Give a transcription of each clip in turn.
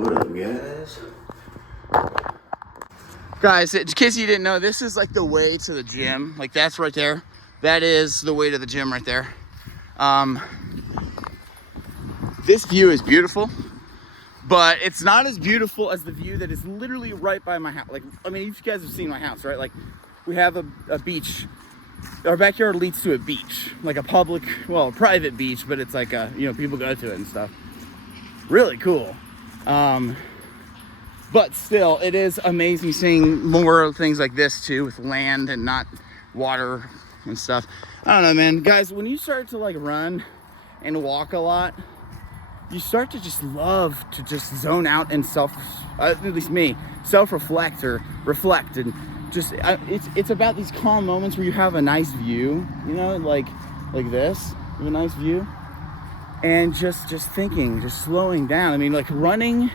What up, guys? Guys, in case you didn't know, this is like the way to the gym. Like that's right there. That is the way to the gym right there. This view is beautiful, but it's not as beautiful as the view that is literally right by my house. Like, I mean, you guys have seen my house, right? Like, we have a beach. Our backyard leads to a beach, like a public, well, a private beach, but it's like a, you know, people go to it and stuff. Really cool. But still, it is amazing seeing more things like this too, with land and not water and stuff. I don't know, man. Guys, when you start to like run and walk a lot, you start to just love to just zone out and at least me, self-reflect or reflect, and just it's about these calm moments where you have a nice view, you know, like this, you have a nice view, and just thinking, just slowing down. I mean, like running.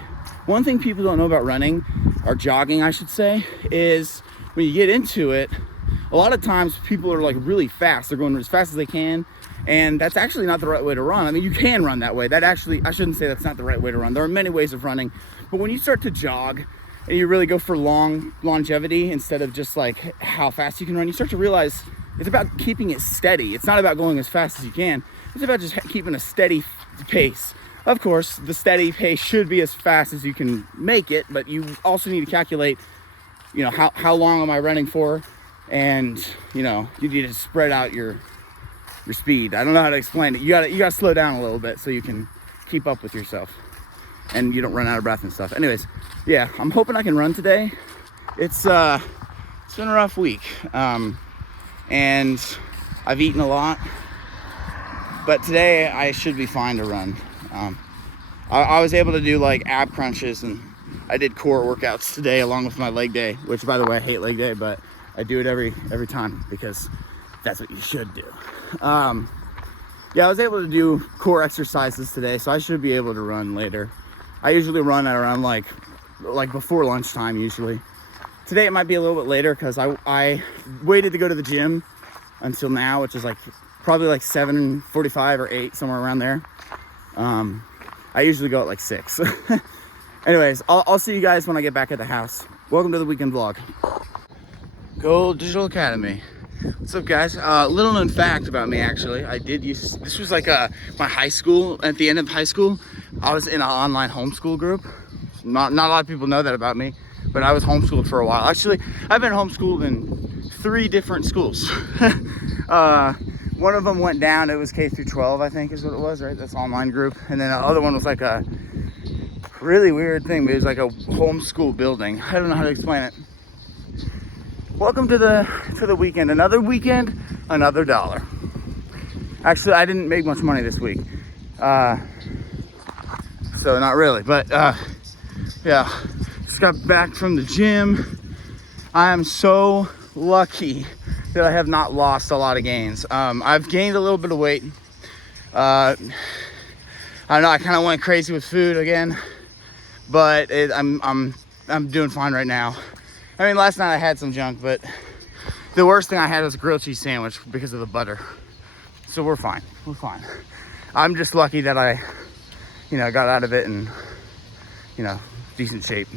One thing people don't know about running, or jogging I should say, is when you get into it, a lot of times people are like really fast. They're going as fast as they can, and that's actually not the right way to run. I mean, you can run that way. That actually, I shouldn't say that's not the right way to run. There are many ways of running, but when you start to jog and you really go for longevity instead of just like how fast you can run, you start to realize it's about keeping it steady. It's not about going as fast as you can. It's about just keeping a steady pace. Of course, the steady pace should be as fast as you can make it, but you also need to calculate, you know, how long am I running for, and you know, you need to spread out your speed. I don't know how to explain it. You gotta slow down a little bit so you can keep up with yourself and you don't run out of breath and stuff. Anyways, yeah, I'm hoping I can run today. It's been a rough week, and I've eaten a lot, but today I should be fine to run. I was able to do like ab crunches, and I did core workouts today along with my leg day, which by the way, I hate leg day, but I do it every time because that's what you should do. Yeah, I was able to do core exercises today, so I should be able to run later. I usually run at around like before lunchtime usually. Today it might be a little bit later because I waited to go to the gym until now, which is like probably like 7:45 or 8, somewhere around there. I usually go at like 6. Anyways, I'll see you guys when I get back at the house. Welcome to the weekend vlog. Gold Digital Academy. What's up, guys? Little known fact about me, actually. This was like my high school. At the end of high school, I was in an online homeschool group. Not a lot of people know that about me, but I was homeschooled for a while. Actually, I've been homeschooled in 3 different schools. One of them went down. It was K through 12, I think is what it was, right? That's online group. And then the other one was like a really weird thing. It was like a homeschool building. I don't know how to explain it. Welcome to the weekend. Another weekend, another dollar. Actually, I didn't make much money this week. So not really, but yeah. Just got back from the gym. I am so lucky that I have not lost a lot of gains. I've gained a little bit of weight. I don't know, I kind of went crazy with food again, but I'm doing fine right now. I mean, last night I had some junk, but the worst thing I had was a grilled cheese sandwich because of the butter. So we're fine. We're fine. I'm just lucky that I, you know, got out of it in, you know, decent shape.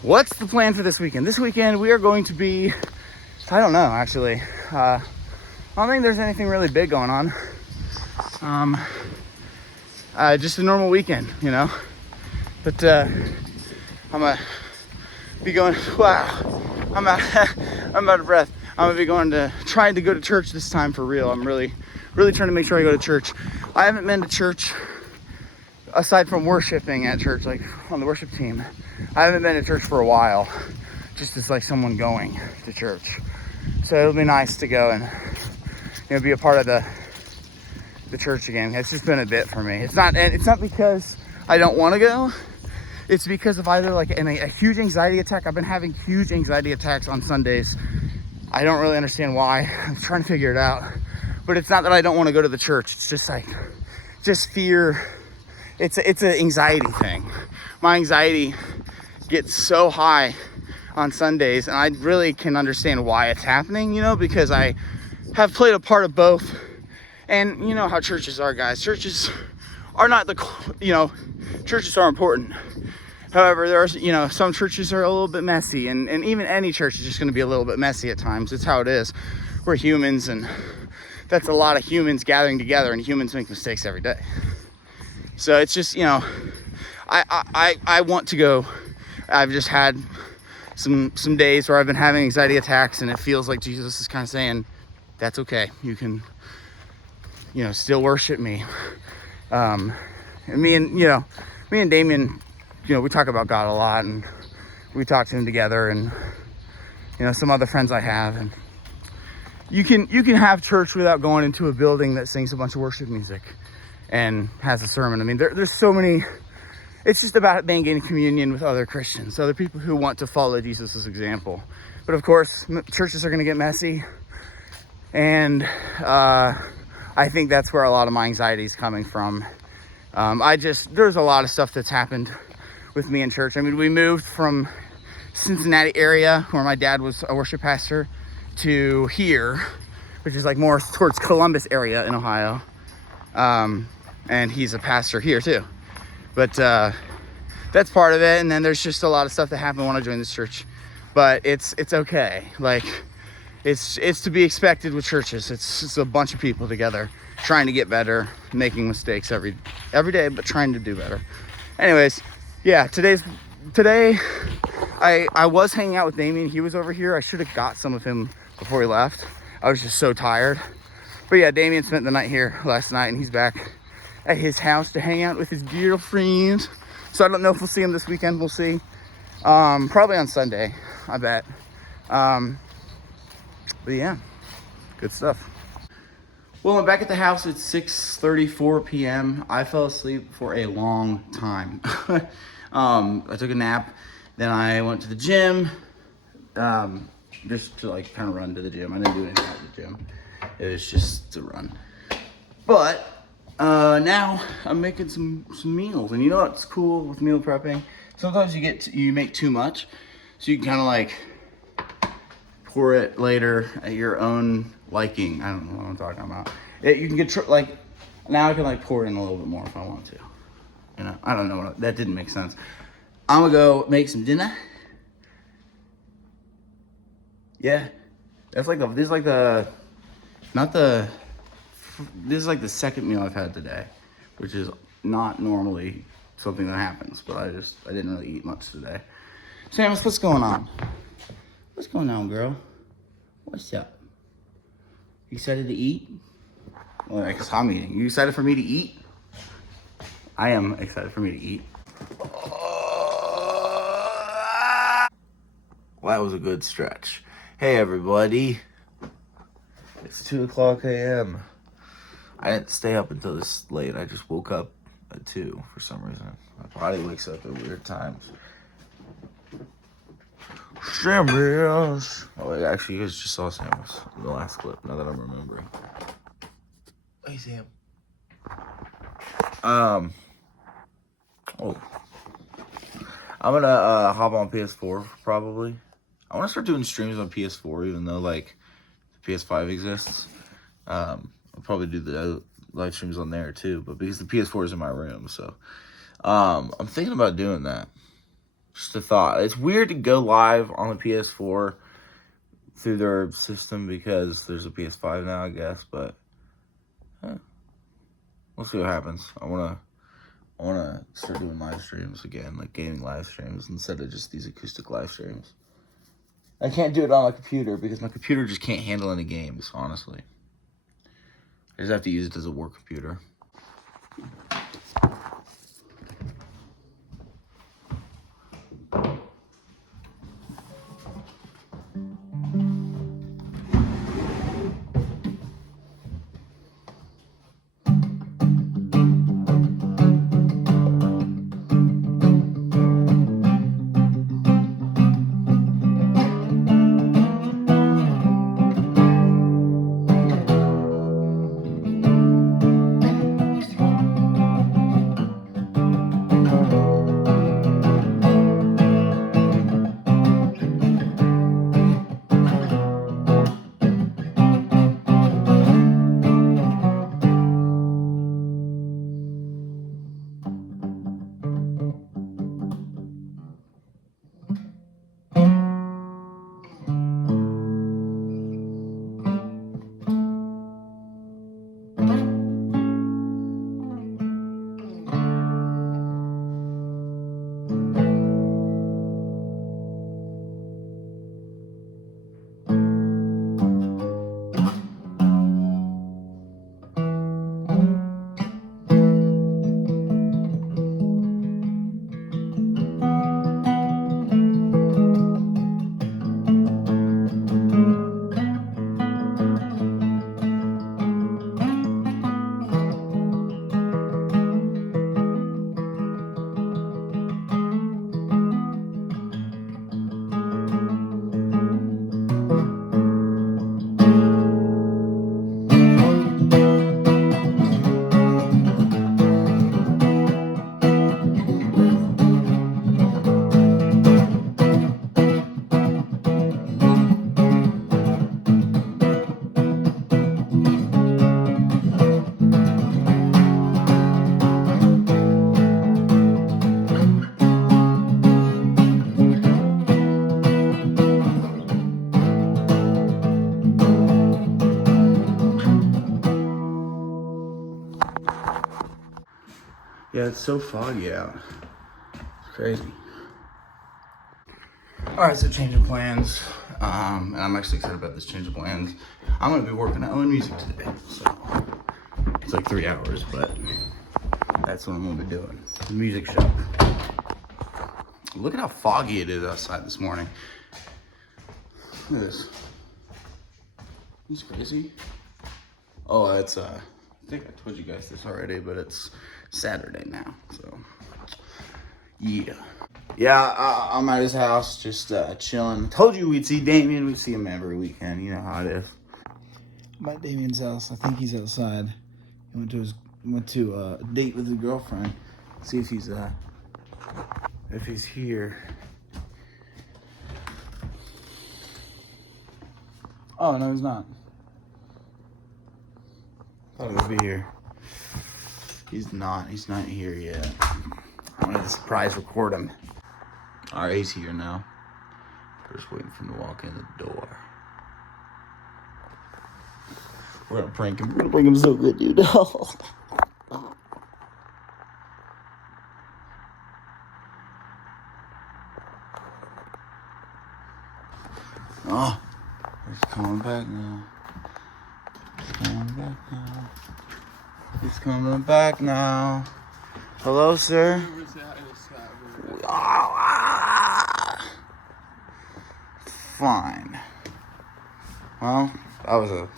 What's the plan for this weekend? This weekend we are going to be, I don't know, actually. I don't think there's anything really big going on. Just a normal weekend, you know. But I'm gonna be going. Wow, I'm out of breath. I'm gonna be trying to go to church this time for real. I'm really trying to make sure I go to church. I haven't been to church aside from worshiping at church, like on the worship team. I haven't been to church for a while, just as like someone going to church. So it'll be nice to go and, you know, be a part of the church again. It's just been a bit for me. It's not because I don't want to go. It's because of either like a huge anxiety attack. I've been having huge anxiety attacks on Sundays. I don't really understand why. I'm trying to figure it out. But it's not that I don't want to go to the church. It's just like, just fear. It's an anxiety thing. My anxiety gets so high on Sundays, and I really can understand why it's happening, you know, because I have played a part of both. And you know how churches are, guys. Churches are not churches are important. However, there's, you know, some churches are a little bit messy, and even any church is just going to be a little bit messy at times. It's how it is. We're humans, and that's a lot of humans gathering together, and humans make mistakes every day. So it's just, you know, I want to go. I've just had some days where I've been having anxiety attacks, and it feels like Jesus is kind of saying, that's okay. You can, you know, still worship me. And me and Damien, you know, we talk about God a lot, and we talk to him together, and, you know, some other friends I have, and you can have church without going into a building that sings a bunch of worship music and has a sermon. I mean, there's so many. It's just about being in communion with other Christians, other people who want to follow Jesus' example. But of course, churches are going to get messy, and I think that's where a lot of my anxiety is coming from. There's a lot of stuff that's happened with me in church. I mean, we moved from Cincinnati area, where my dad was a worship pastor, to here, which is like more towards Columbus area in Ohio. And he's a pastor here too. But that's part of it. And then there's just a lot of stuff that happened when I joined this church. But it's okay. Like, it's to be expected with churches. It's a bunch of people together trying to get better, making mistakes every day, but trying to do better. Anyways, yeah, today I was hanging out with Damien. He was over here. I should have got some of him before he left. I was just so tired. But yeah, Damien spent the night here last night, and he's back at his house to hang out with his girlfriend. So I don't know if we'll see him this weekend. We'll see. Probably on Sunday, I bet. But yeah, good stuff. Well, I'm back at the house. It's 6:34 p.m. I fell asleep for a long time. I took a nap, then I went to the gym, just to like kind of run to the gym. I didn't do anything at the gym. It was just to run. But now I'm making some meals, and you know what's cool with meal prepping? Sometimes you make too much, so you can kind of like pour it later at your own liking. I don't know what I'm talking about. You can get like, now I can like pour in a little bit more if I want to. You know, I don't know, that didn't make sense. I'm gonna go make some dinner. Yeah, this is like the second meal I've had today, which is not normally something that happens, but I didn't really eat much today. Samus, what's going on? What's going on, girl? What's up? You excited to eat? Well, I guess I'm eating. You excited for me to eat? I am excited for me to eat. Well, that was a good stretch. Hey, everybody. It's 2:00 a.m. I didn't stay up until this late. I just woke up at 2 for some reason. My body wakes up at weird times. Samus. Oh, wait, actually, you guys just saw Samus in the last clip, now that I'm remembering. Hey, Sam. Oh. I'm gonna hop on PS4, probably. I want to start doing streams on PS4, even though, like, the PS5 exists. I'll probably do the live streams on there, too, but because the PS4 is in my room, so. I'm thinking about doing that. Just a thought. It's weird to go live on the PS4 through their system because there's a PS5 now, I guess, but we'll see what happens. I wanna start doing live streams again, like gaming live streams, instead of just these acoustic live streams. I can't do it on my computer because my computer just can't handle any games, honestly. I just have to use it as a work computer. Yeah, it's so foggy out. It's crazy. All right, so change of plans. And I'm actually excited about this change of plans. I'm gonna be working on my own music today, so it's like 3 hours, but that's what I'm gonna be doing. The music show. Look at how foggy it is outside this morning. Look at this. It's crazy. Oh, it's I think I told you guys this already, but it's Saturday now, so yeah. Yeah, I'm at his house, just chilling. Told you we'd see Damien. We see him every weekend. You know how it is. I'm at Damien's house. I think he's outside. He went to a date with his girlfriend. See if he's here. Oh no, he's not. Thought he would be here. He's not. He's not here yet. I wanted to surprise record him. All right, he's here now. We're just waiting for him to walk in the door. We're gonna prank him. We're gonna prank him so good, dude. Oh, he's coming back now. He's coming back now. He's coming back now. Hello, sir. Fine. Well, that was a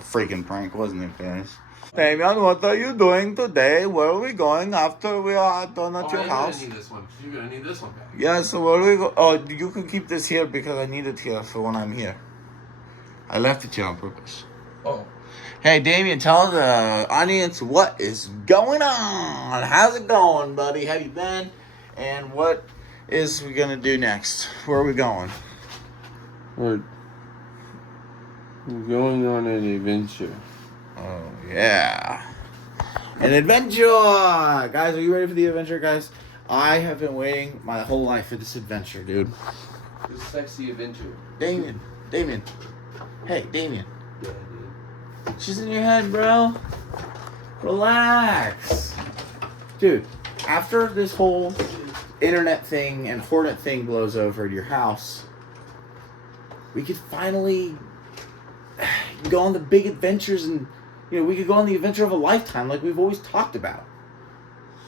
freaking prank, wasn't it, guys? Damian, what are you doing today? Where are we going after we are done at your house? You're gonna need this one. You're gonna need this one back. Yeah, so where do we go? Oh, you can keep this here because I need it here for when I'm here. I left it here on purpose. Oh. Hey, Damien, tell the audience what is going on. How's it going, buddy? How you been? And what is we gonna do next? Where are we going? We're going on an adventure. Oh, yeah. An adventure! Guys, are you ready for the adventure, guys? I have been waiting my whole life for this adventure, dude. This sexy adventure. Damien. Hey, Damien. Yeah, dude. She's in your head, bro. Relax. Dude, after this whole internet thing and Hornet thing blows over at your house, we could finally go on the big adventures and, you know, we could go on the adventure of a lifetime like we've always talked about.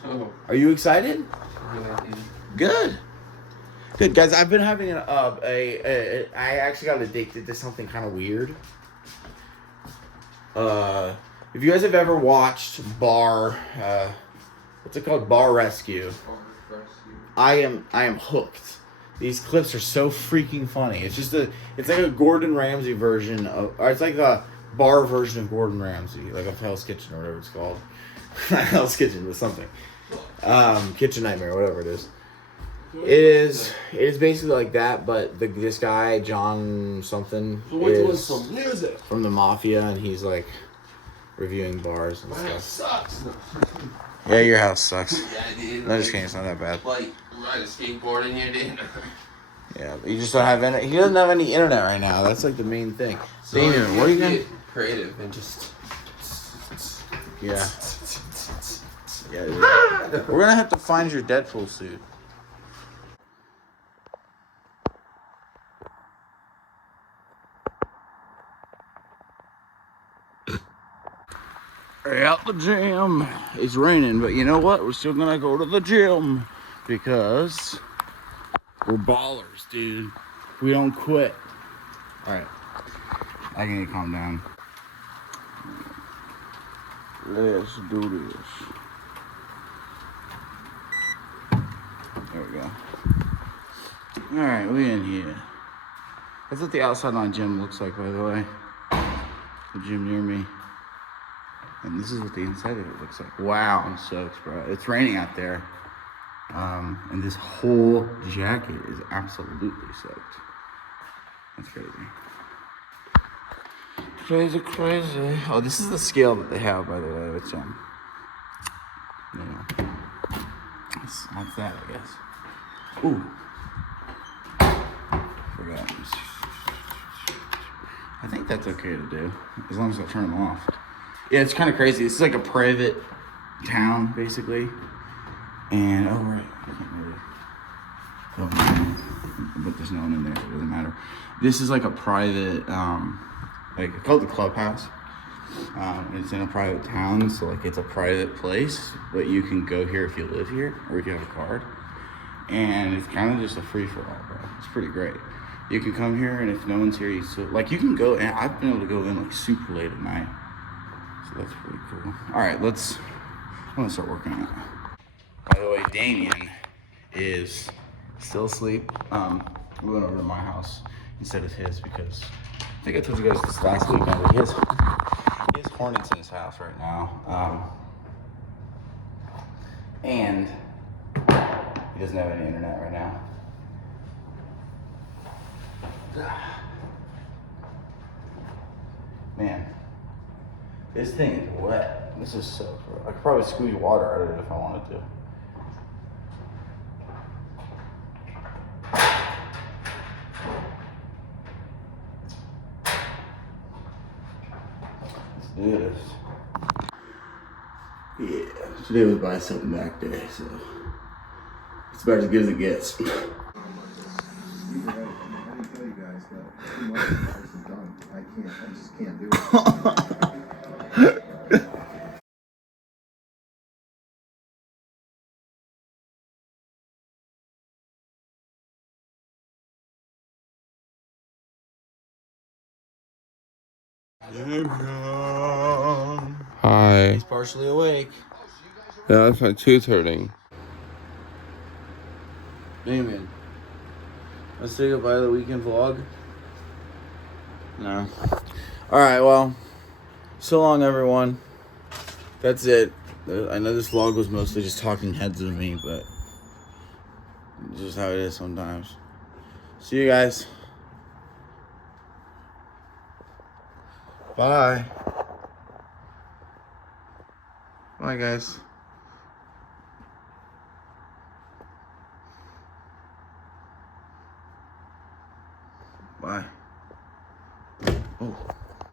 Oh. Are you excited? Yeah, dude. Good. Good, guys. I've been having I actually got addicted to something kind of weird. If you guys have ever watched what's it called? Bar Rescue. I am hooked. These clips are so freaking funny. It's like a Gordon Ramsay version or it's like a bar version of Gordon Ramsay, like a Hell's Kitchen or whatever it's called. Not Hell's Kitchen, but something. Kitchen Nightmare, whatever it is. It is basically like that, but this guy John something is some music from the mafia, and he's like reviewing bars and My stuff. house sucks. Yeah, your house sucks. Yeah, dude. No, just kidding. It's not that bad. Like, ride a skateboard in here, dude. Yeah, but you just don't have any. He doesn't have any internet right now. That's like the main thing. So Damien, what are you gonna? get creative and just. Yeah. Yeah. Dude. We're gonna have to find your Deadpool suit. At the gym. It's raining, but you know what? We're still gonna go to the gym because we're ballers, dude. We don't quit. All right, I can calm down. Let's do this. There we go. All right, we in here. That's what the outside of my gym looks like, by the way. The gym near me. And this is what the inside of it looks like. Wow, I'm soaked, bro. It's raining out there. And this whole jacket is absolutely soaked. That's crazy. Crazy. Oh, this is the scale that they have, by the way. Which, you know, that's that, I guess. Ooh. Forgot. I think that's okay to do, as long as I turn them off. Yeah, it's kind of crazy. This is like a private town, basically. And, oh, right. I can't really film, but there's no one in there, so it doesn't matter. This is like a private, like, it's called the Clubhouse. It's in a private town, so like it's a private place, but you can go here if you live here or if you have a card. And it's kind of just a free for all, bro. It's pretty great. You can come here, and if no one's here, you can go. And I've been able to go in like super late at night, so that's pretty cool. All right, I'm gonna start working on it. By the way, Damien is still asleep. We went over to my house instead of his because I think I told you guys this last weekend, but he has hornets in his house right now. And he doesn't have any internet right now. Man, this thing is wet. This is so gross. I could probably squeeze water out of it if I wanted to. Let's do this. Yeah, today was buy something back day, so it's about as good as it gets. I didn't tell you guys that 2 months is done. I just can't do it. Hi. He's partially awake. Yeah, that's my tooth hurting. Damien, let's say goodbye to the weekend vlog. No. Alright, well, so long everyone. That's it. I know this vlog was mostly just talking heads with me, but it's just how it is sometimes. See you guys. Bye. Bye, guys.